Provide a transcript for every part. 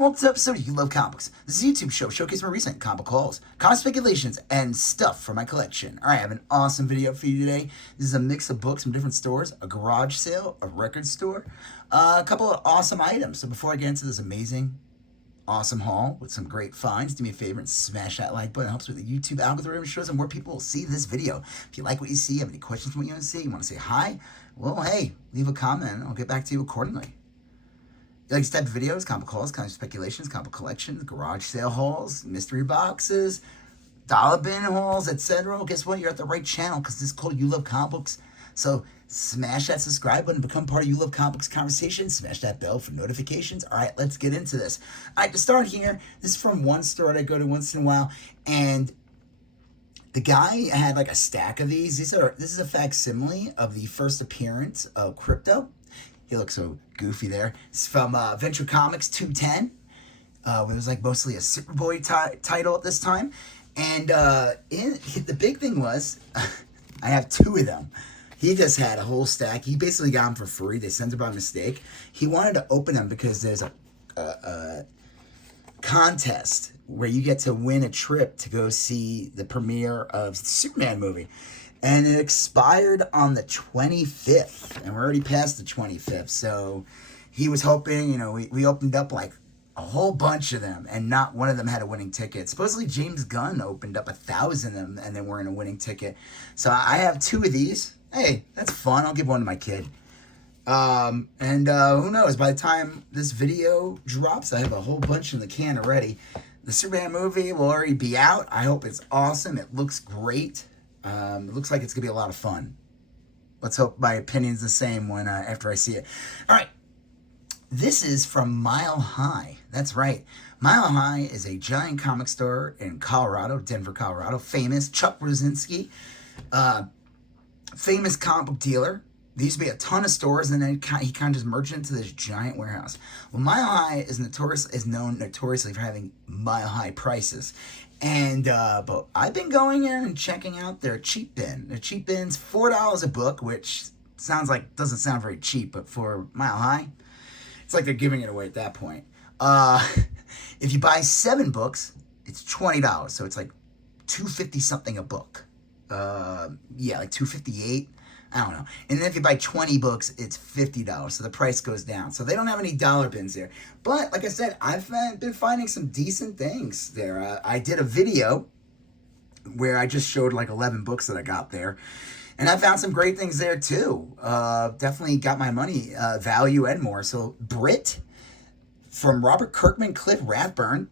Welcome to episode of You Love Comics. This is a YouTube show showcasing my recent comic hauls, comic speculations, and stuff from my collection. Alright, I have an awesome video for you today. This is a mix of books from different stores, a garage sale, a record store, a couple of awesome items. So before I get into this amazing, awesome haul with some great finds, do me a favor and smash that like button. It helps with the YouTube algorithm, shows them where people will see this video. If you like what you see, have any questions from what you want to see, you want to say hi, well, hey, leave a comment and I'll get back to you accordingly. You like this type of videos, comic hauls, comic speculations, comic collections, garage sale hauls, mystery boxes, dollar bin hauls, etc. Well, guess what? You're at the right channel because this is called You Love Comic Books. So smash that subscribe button, become part of You Love Comic Books conversation, smash that bell for notifications. All right, let's get into this. All right, to start here, this is from one store that I go to once in a while, and the guy had like a stack of these. This is a facsimile of the first appearance of Krypto. He looks so goofy there. It's from Venture Comics 210. It was like mostly a Superboy title at this time. And the big thing was, I have two of them. He just had a whole stack. He basically got them for free. They sent it by mistake. He wanted to open them because there's a contest where you get to win a trip to go see the premiere of the Superman movie. And it expired on the 25th, and we're already past the 25th, so he was hoping, we opened up like a whole bunch of them, and not one of them had a winning ticket. Supposedly James Gunn opened up 1,000 of them, and they weren't a winning ticket. So I have two of these. Hey, that's fun. I'll give one to my kid. Who knows, by the time this video drops, I have a whole bunch in the can already. The Superman movie will already be out. I hope it's awesome. It looks great. It looks like it's gonna be a lot of fun. Let's hope my opinion's the same when after I see it. All right, this is from Mile High. That's right. Mile High is a giant comic store in Colorado, Denver, Colorado. Famous Chuck Rosinski, famous comic book dealer. There used to be a ton of stores, and then he kind of just merged into this giant warehouse. Well, Mile High is known notoriously for having mile high prices. And but I've been going in and checking out their cheap bin. Their cheap bin's $4 a book, which doesn't sound very cheap, but for Mile High, it's like they're giving it away at that point. If you buy 7 books, it's $20, so it's like $2.50 something a book. Like $2.58. I don't know. And then if you buy 20 books, it's $50. So the price goes down. So they don't have any dollar bins there. But like I said, I've been finding some decent things there. I did a video where I just showed like 11 books that I got there. And I found some great things there too. Definitely got my money value and more. So Brit from Robert Kirkman, Cliff Rathburn.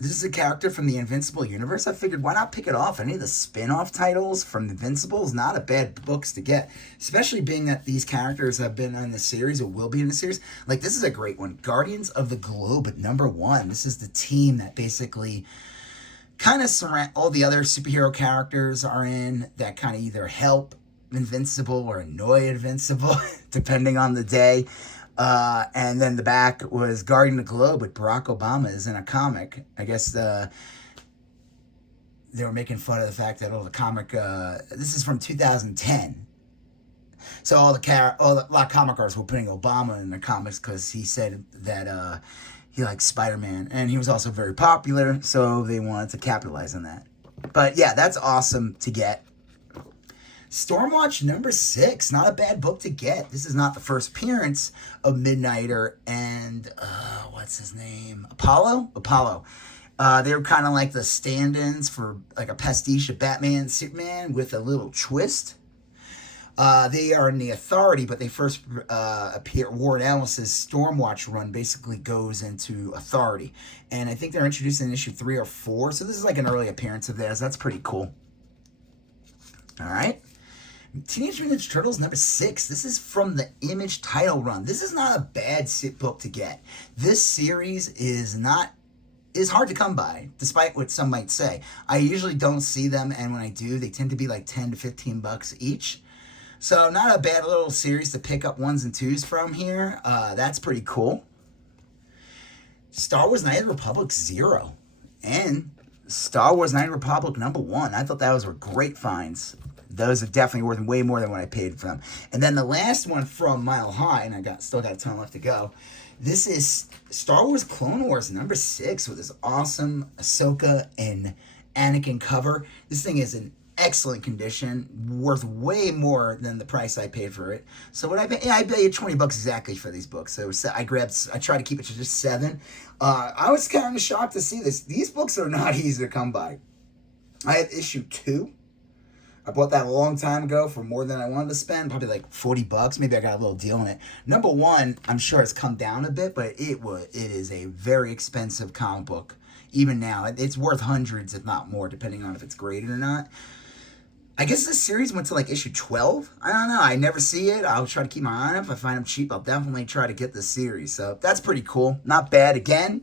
This is a character from the Invincible universe. I figured, why not pick it off? Any of the spin-off titles from Invincible is not a bad books to get, especially being that these characters have been in the series or will be in the series. Like, this is a great one. Guardians of the Globe at #1. This is the team that basically kind of surround all the other superhero characters are in that kind of either help Invincible or annoy Invincible, depending on the day. And then the back was Guardian of the Globe with Barack Obama is in a comic. I guess they were making fun of the fact that all the comic, this is from 2010. So a lot of comic artists were putting Obama in their comics because he said that he liked Spider-Man. And he was also very popular, so they wanted to capitalize on that. But yeah, that's awesome to get. Stormwatch #6, not a bad book to get. This is not the first appearance of Midnighter and, what's his name? Apollo? They were kind of like the stand-ins for like a pastiche of Batman and Superman with a little twist. They are in the Authority, but they first appear. Warren Ellis's Stormwatch run basically goes into Authority. And I think they're introduced in issue 3 or 4, so this is like an early appearance of theirs. That's pretty cool. All right. Teenage Mutant Ninja Turtles #6. This is from the Image title run. This is not a bad book to get. This series is hard to come by, despite what some might say. I usually don't see them, and when I do, they tend to be like $10 to $15 each. So not a bad little series to pick up 1s and 2s from here. That's pretty cool. Star Wars Knights of the Republic 0 and Star Wars Knights of the Republic #1. I thought those were great finds. Those are definitely worth way more than what I paid for them. And then the last one from Mile High, and I still got a ton left to go. This is Star Wars Clone Wars #6 with this awesome Ahsoka and Anakin cover. This thing is in excellent condition, worth way more than the price I paid for it. So what I pay? Yeah, I paid $20 exactly for these books. So I tried to keep it to just 7. I was kind of shocked to see this. These books are not easy to come by. I have issue 2. I bought that a long time ago for more than I wanted to spend, probably like $40. Maybe I got a little deal on it. #1, I'm sure it's come down a bit, but it is a very expensive comic book. Even now, it's worth hundreds, if not more, depending on if it's graded or not. I guess this series went to like issue 12. I don't know. I never see it. I'll try to keep my eye on it. If I find them cheap, I'll definitely try to get this series. So that's pretty cool. Not bad. Again,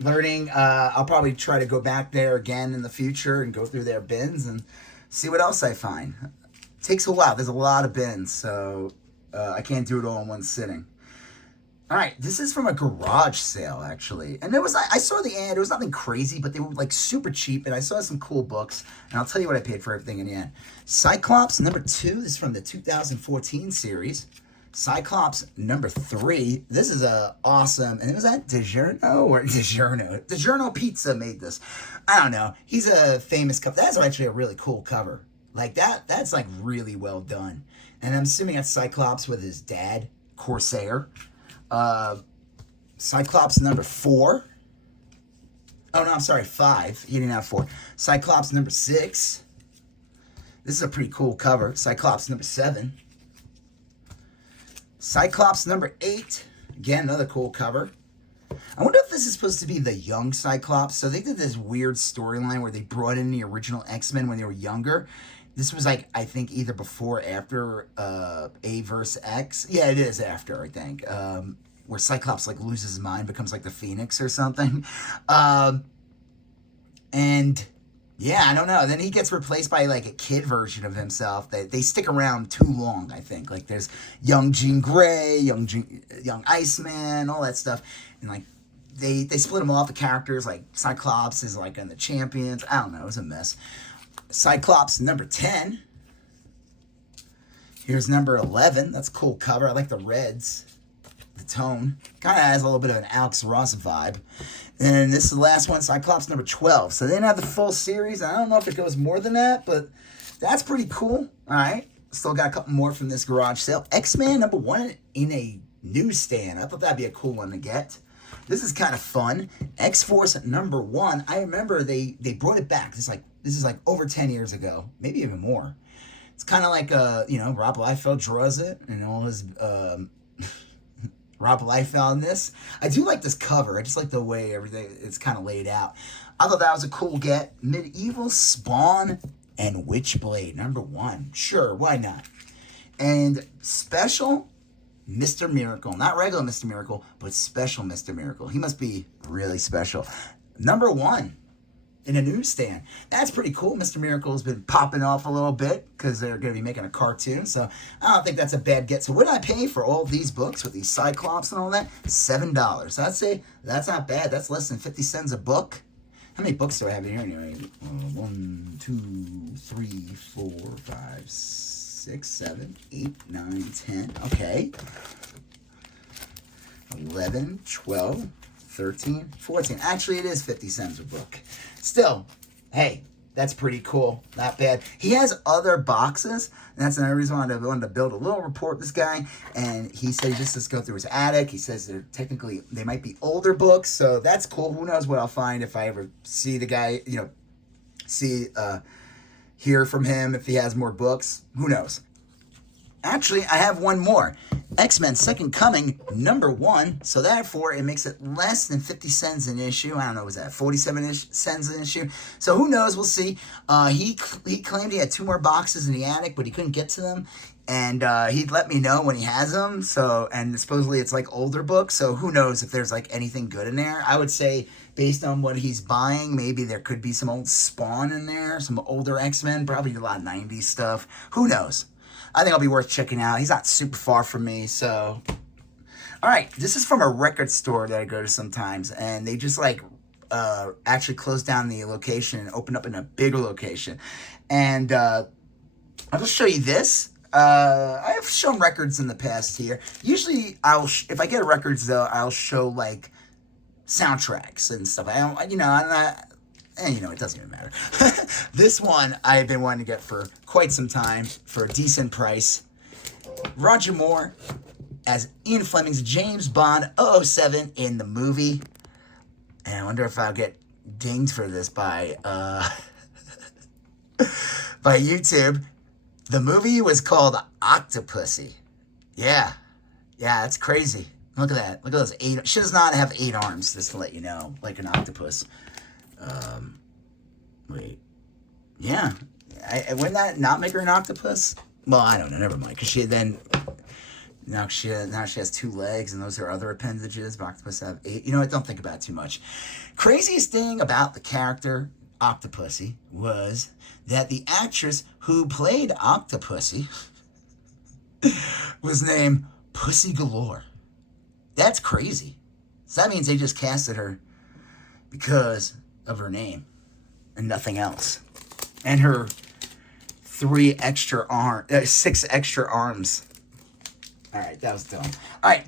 learning. I'll probably try to go back there again in the future and go through their bins and see what else I find. It takes a while. There's a lot of bins, so I can't do it all in one sitting. All right, this is from a garage sale, actually. And I saw the ad. It was nothing crazy, but they were like super cheap. And I saw some cool books. And I'll tell you what I paid for everything in the end. Cyclops #2. This is from the 2014 series. Cyclops #3. This is a awesome. And was that DiGiorno or DiGiorno? DiGiorno Pizza made this. I don't know. He's a famous cover. That's actually a really cool cover. Like that. That's like really well done. And I'm assuming that's Cyclops with his dad, Corsair. Cyclops #4. Oh no, I'm sorry, 5. He didn't have 4. Cyclops #6. This is a pretty cool cover. Cyclops #7. Cyclops #8. Again, another cool cover. I wonder if this is supposed to be the young Cyclops. So they did this weird storyline where they brought in the original X-Men when they were younger. This was like, I think, either before or after A vs. X. Yeah, it is after, I think. Where Cyclops like loses his mind, becomes like the Phoenix or something. And yeah, I don't know. Then he gets replaced by like a kid version of himself. They stick around too long, I think. Like there's young Jean Grey, young Iceman, all that stuff. And like they split them off the characters. Like Cyclops is like in the Champions. I don't know. It was a mess. Cyclops #10. Here's #11. That's a cool cover. I like the reds. The tone. Kind of has a little bit of an Alex Ross vibe. And this is the last one, Cyclops #12. So they didn't have the full series. I don't know if it goes more than that, but that's pretty cool. All right. Still got a couple more from this garage sale. X-Men #1 in a newsstand. I thought that'd be a cool one to get. This is kind of fun. X-Force #1. I remember they brought it back. This is like over 10 years ago, maybe even more. It's kind of like Rob Liefeld draws it and all his Rob Liefeld in this. I do like this cover. I just like the way everything it's kind of laid out. I thought that was a cool get. Medieval Spawn and Witchblade #1. Sure, why not? And special Mr. Miracle. Not regular Mr. Miracle, but special Mr. Miracle. He must be really special. #1 in a newsstand. That's pretty cool. Mr. Miracle has been popping off a little bit because they're going to be making a cartoon. So I don't think that's a bad get. So what did I pay for all these books with these Cyclops and all that? $7. So I'd say that's not bad. That's less than 50 cents a book. How many books do I have in here anyway? 1, 2, 3, 4, 5, 6, 7, 8, 9, 10. Okay. 11, 12, 13, 14. Actually, it is 50 cents a book. Still, hey, that's pretty cool. Not bad. He has other boxes, and that's another reason I wanted to build a little report this guy. And he said he just has to go through his attic. He says they might be older books, so that's cool. Who knows what I'll find if I ever see the guy, hear from him if he has more books. Who knows? Actually, I have one more. X-Men Second Coming #1. So therefore, it makes it less than 50 cents an issue. I don't know, was that 47 cents an issue? So who knows? We'll see. He claimed he had 2 more boxes in the attic, but he couldn't get to them. And he'd let me know when he has them. So, and supposedly it's like older books. So who knows if there's like anything good in there. I would say based on what he's buying, maybe there could be some old Spawn in there, some older X-Men, probably a lot of 90s stuff. Who knows? I think it'll be worth checking out. He's not super far from me, so. All right, this is from a record store that I go to sometimes, and they just actually closed down the location and opened up in a bigger location. And I'll just show you this. I've shown records in the past here. Usually, if I get records though, I'll show like soundtracks and stuff. I don't, I'm not. It doesn't even matter. This one I've been wanting to get for quite some time for a decent price. Roger Moore as Ian Fleming's James Bond 007 in the movie. And I wonder if I'll get dinged for this by by YouTube. The movie was called Octopussy. Yeah, that's crazy. Look at that. Look at those 8. She does not have 8 arms, just to let you know, like an octopus. Wait. Yeah. Wouldn't that not make her an octopus? Well, I don't know. Never mind. Because she then... Now she has 2 legs, and those are other appendages. But octopus have 8. You know what? Don't think about it too much. Craziest thing about the character Octopussy was that the actress who played Octopussy was named Pussy Galore. That's crazy. So that means they just casted her because of her name and nothing else. And her 6 extra arms. All right, that was dumb. All right,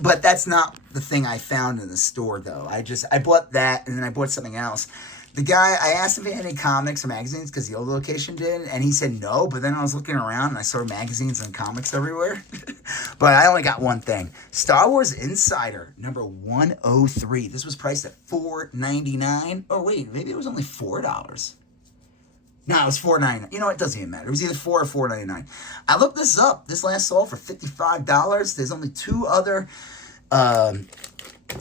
but that's not the thing I found in the store, though. I bought that, and then I bought something else. The guy, I asked if he had any comics or magazines, because the old location did, and he said no, but then I was looking around, and I saw magazines and comics everywhere. But I only got one thing. Star Wars Insider, number 103. This was priced at $4.99. Oh, wait, maybe it was only $4. No, it was $4.99. You know, it doesn't even matter. It was either $4 or $4.99. I looked this up. This last sold for $55. There's only 2 other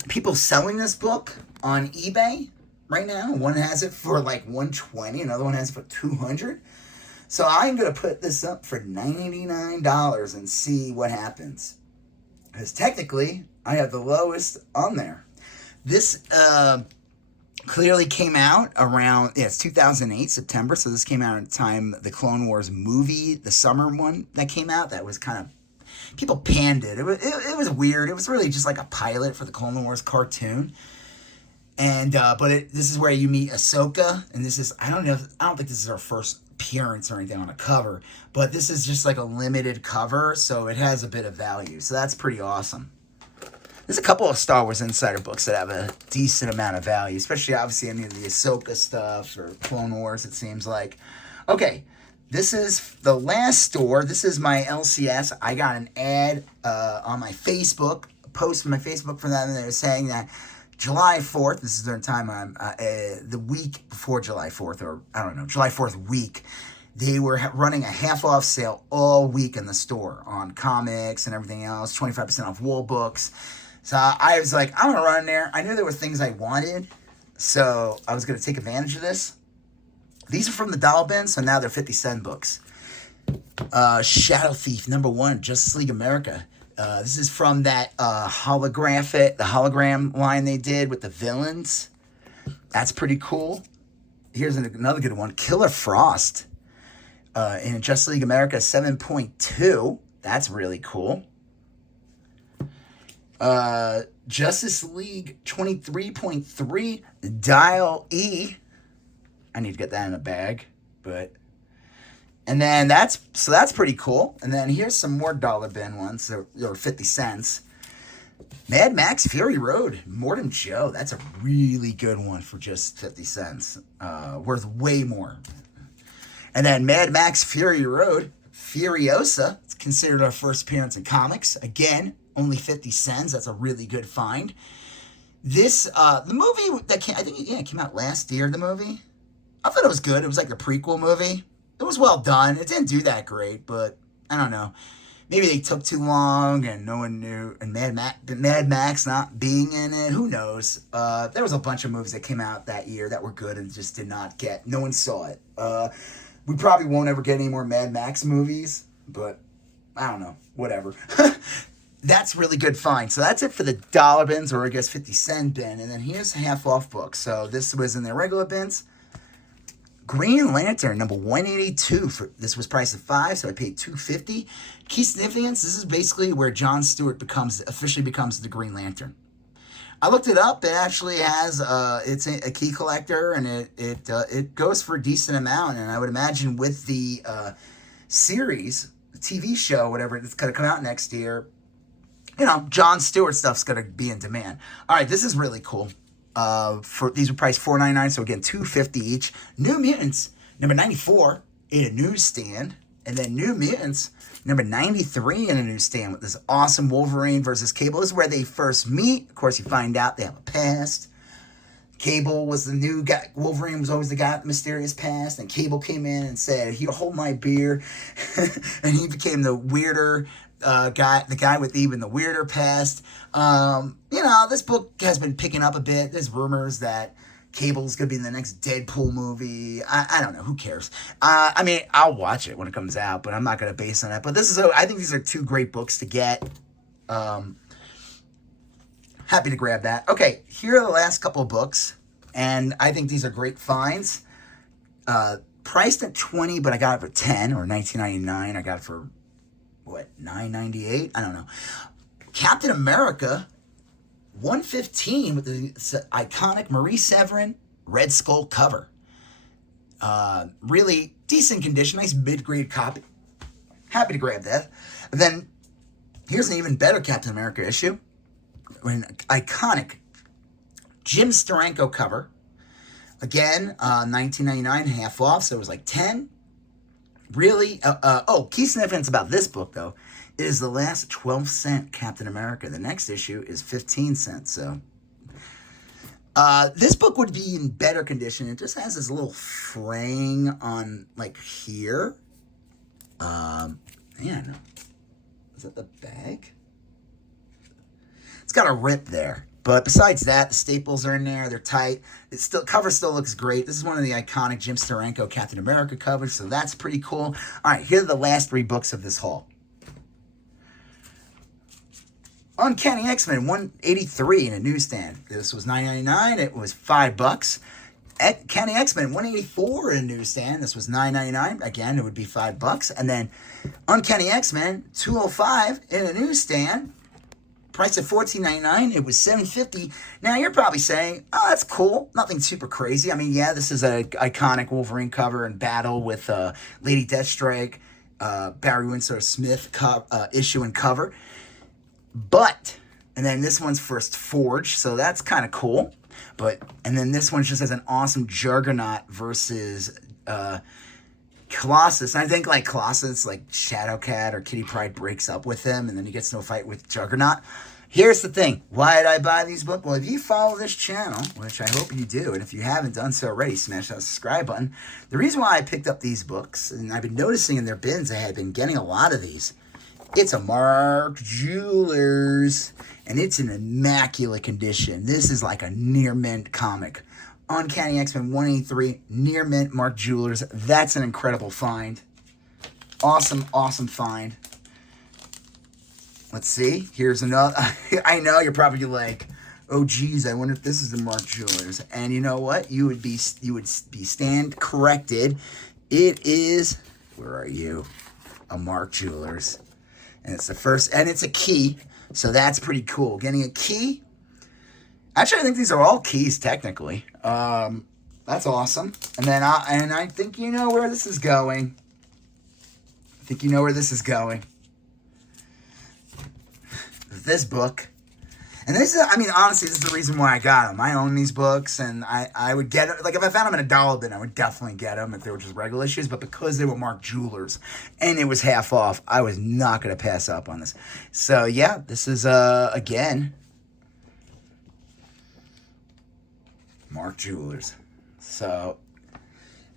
people selling this book on eBay right now. One has it for like $120. Another one has it for $200. So I'm going to put this up for $99 and see what happens. Because technically, I have the lowest on there. This clearly came out around, it's 2008, September, so this came out at the time the Clone Wars movie, the summer one that came out, that was kind of, people panned it. It was weird. It was really just like a pilot for the Clone Wars cartoon. And, this is where you meet Ahsoka, and this is, I don't think this is her first appearance or anything on a cover, but this is just like a limited cover, so it has a bit of value, so that's pretty awesome. There's a couple of Star Wars Insider books that have a decent amount of value, especially obviously any of the Ahsoka stuff or Clone Wars, it seems like. Okay, this is the last store. This is my LCS. I got an ad on my Facebook, a post on my Facebook for them, and they were saying that July 4th, this is their time, the week before July 4th, or I don't know, July 4th week, they were running a half-off sale all week in the store on comics and everything else, 25% off wall books. So I was like, I'm going to run in there. I knew there were things I wanted, so I was going to take advantage of this. These are from the dollar bin, so now they're 50-cent books. Shadow Thief, number 1, Justice League America. This is from that the hologram line they did with the villains. That's pretty cool. Here's another good one, Killer Frost. In Justice League America 7.2. That's really cool. Justice League 23.3 Dial E. I need to get that in a bag, and then that's pretty cool. And then here's some more dollar bin ones. They're 50 cents. Mad Max Fury Road, Morton Joe. That's a really good one for just 50 cents. Worth way more. And then Mad Max Fury Road, Furiosa. It's considered our first appearance in comics. Again, only 50 cents. That's a really good find. This, the movie that it came out last year, the movie. I thought it was good. It was like the prequel movie. It was well done. It didn't do that great, but I don't know. Maybe they took too long and no one knew. And Mad Max not being in it, who knows? There was a bunch of movies that came out that year that were good and just did not get. No one saw it. We probably won't ever get any more Mad Max movies, but I don't know. Whatever. That's really good find. So that's it for the dollar bins, or I guess 50-cent bin. And then here's a half-off book. So this was in their regular bins. Green Lantern, number 182. This was priced at $5, so I paid $2.50. Key significance, this is basically where John Stewart officially becomes the Green Lantern. I looked it up. It actually has, it's a key collector, and it goes for a decent amount. And I would imagine with the series, TV show, whatever, it's going to come out next year, you know, Jon Stewart stuff's going to be in demand. All right, this is really cool. For these were priced $4.99, so again, $2.50 each. New Mutants, number 94, in a newsstand. And then New Mutants, number 93 in a newsstand with this awesome Wolverine versus Cable. This is where they first meet. Of course, you find out they have a past. Cable was the new guy. Wolverine was always the guy with the mysterious past. And Cable came in and said, "Here, hold my beer." And he became the weirder guy, the guy with even the weirder past. You know, this book has been picking up a bit. There's rumors that Cable's going to be in the next Deadpool movie. I don't know. Who cares? I mean, I'll watch it when it comes out, but I'm not going to base on that. But this is, I think these are two great books to get. Happy to grab that. Okay, here are the last couple of books, and I think these are great finds. Priced at $20, but I got it for $10 or $19.99. I got it for, what, $9.98? I don't know. Captain America, $115 with the iconic Marie Severin Red Skull cover. Really decent condition, nice mid-grade copy. Happy to grab that. And then here's an even better Captain America issue. An iconic Jim Steranko cover. Again, $19.99, half off, so it was like $10. Really, key significance about this book, though, is the last 12-cent Captain America. The next issue is 15 cents, so. This book would be in better condition. It just has this little fraying on, like, here. Man, is that the bag? It's got a rip there. But besides that, the staples are in there. They're tight. It's still, cover still looks great. This is one of the iconic Jim Steranko Captain America covers, so that's pretty cool. All right, here are the last three books of this haul. Uncanny X-Men 183 in a newsstand. This was $9.99. It was $5. Uncanny X-Men 184 in a newsstand. This was $9.99. Again, it would be $5. And then Uncanny X-Men 205 in a newsstand. Priced at $14.99. It was $7.50. Now, you're probably saying, oh, that's cool. Nothing super crazy. I mean, yeah, this is an iconic Wolverine cover and battle with Lady Deathstrike, Barry Windsor Smith issue and cover. But, and then this one's first forged, so that's kind of cool. And then this one just has an awesome Juggernaut versus Colossus. And I think, like, Colossus, like, Shadowcat or Kitty Pryde breaks up with him, and then he gets into a fight with Juggernaut. Here's the thing. Why did I buy these books? Well, if you follow this channel, which I hope you do, and if you haven't done so already, smash that subscribe button. The reason why I picked up these books, and I've been noticing in their bins, I had been getting a lot of these. It's a Mark Jewelers, and it's in immaculate condition. This is like a near mint comic. Uncanny X-Men 183, near mint Mark Jewelers. That's an incredible find. Awesome, awesome find. Let's see. Here's another. I know you're probably like, oh geez, I wonder if this is the Mark Jewelers. And you know what? You would be stand corrected. It is. Where are you? A Mark Jewelers. And it's the first, and it's a key, so that's pretty cool. Getting a key. Actually, I think these are all keys, technically. That's awesome. And then I think you know where this is going. I think you know where this is going. This book. And this is, I mean, honestly, this is the reason why I got them. I own these books, and I would get it. Like, if I found them in a dollar bin, I would definitely get them if they were just regular issues. But because they were Mark Jewelers, and it was half off, I was not going to pass up on this. So, yeah, this is, again, Mark Jewelers. So,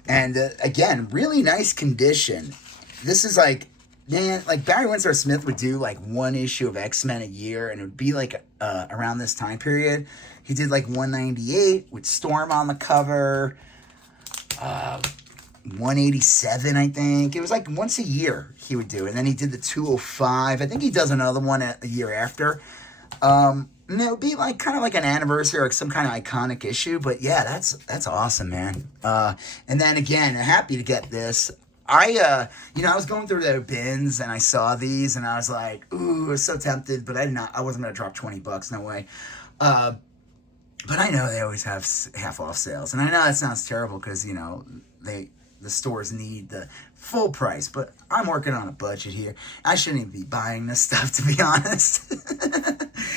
and, again, really nice condition. This is like, man, like Barry Windsor Smith would do like one issue of X-Men a year, and it would be like around this time period. He did like 198 with Storm on the cover, 187, I think. It was like once a year he would do it. And then he did the 205. I think he does another one a year after. And it would be like kind of like an anniversary or like some kind of iconic issue. But yeah, that's awesome, man. And then again, happy to get this. I was going through their bins and I saw these and I was like, ooh, I was so tempted, but I wasn't going to drop $20, no way. But I know they always have half off sales. And I know that sounds terrible because, you know, the stores need the full price, but I'm working on a budget here. I shouldn't even be buying this stuff, to be honest.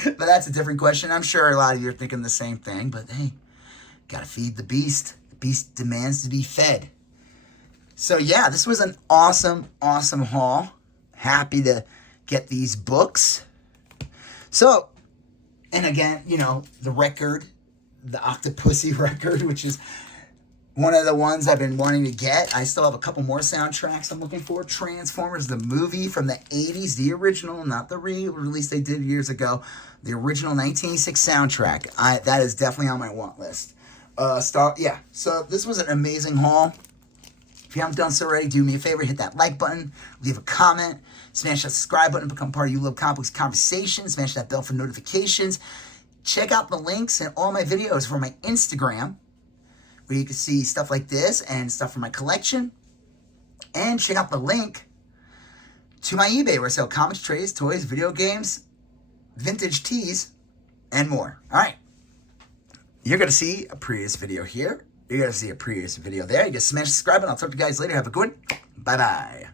But that's a different question. I'm sure a lot of you are thinking the same thing, but hey, gotta feed the beast. The beast demands to be fed. So yeah, this was an awesome, awesome haul. Happy to get these books. So, and again, you know, the record, the Octopussy record, which is one of the ones I've been wanting to get. I still have a couple more soundtracks I'm looking for. Transformers, the movie from the 80s, the original, not the re-release they did years ago. The original 1986 soundtrack. That is definitely on my want list. So this was an amazing haul. If you haven't done so already, do me a favor, hit that like button, leave a comment, smash that subscribe button, become part of You Love Comic Books Conversation, smash that bell for notifications. Check out the links in all my videos from my Instagram, where you can see stuff like this and stuff from my collection. And check out the link to my eBay, where I sell comics, trays, toys, video games, vintage tees, and more. All right. You're going to see a previous video here. You're going to see a previous video there. You can smash subscribe, and I'll talk to you guys later. Have a good one. Bye-bye.